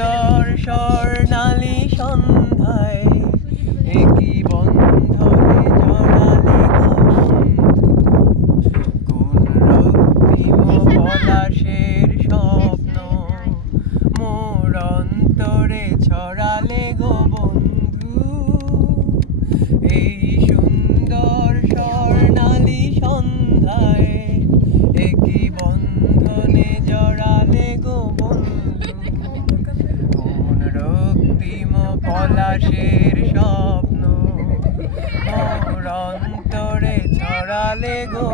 সুন্দর স্বর্ণালী সন্ধ্যায়। একই বন্ধনে জড়ালে পলাশের স্বপ্ন। মোর অন্তরে ছড়ালে গো পলাশের স্বপ্ন। অন্তরে ছড়ালে গো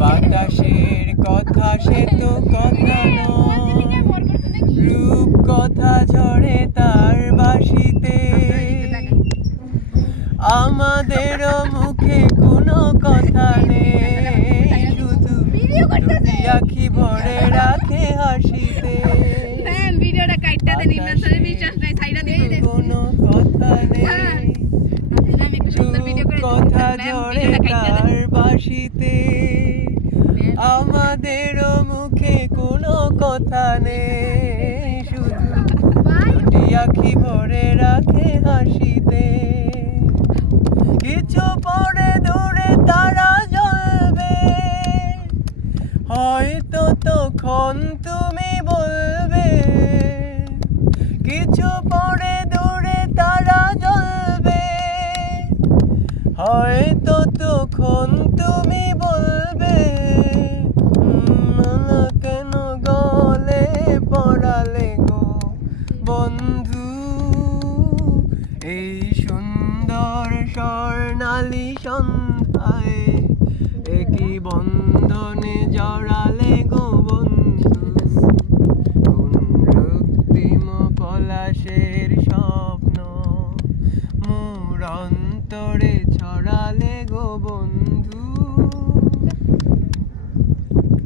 বাতাসের কথা সে তো কথা রূপ কথা ঝরে তার বাসিতে। আমাদেরও মুখে কোনো কথা নেই শুধু দুটি আখি ভরে রাখে হাসিতে দেন ভিডিওটা কাইটটা দেন ইমরান স্যারের বিশ্বাস নাই সাইডা দিয়ে দেন কোনো কথা হ্যাঁ। নেই আমি একটু সুন্দর ভিডিও করে কথা ম্যাম, ঝরে তার বাসিতে? আমাদেরও মুখে কোনো কথা নেই শুধু দুটি আখি ভরে রাখে হাসিতে। কিছু পরে দূরে তারা জ্বলবে। হয়তো তখন তুমি বলবে কিছু পরে দূরে তারা জ্বলবে হয়তো তখন তুমি বলবে কেন গলে পড়ালে গো বন্ধু? এই সুন্দর স্বর্ণালী সন্ধ্যায় একই বন্ধনে জড়া 걸어본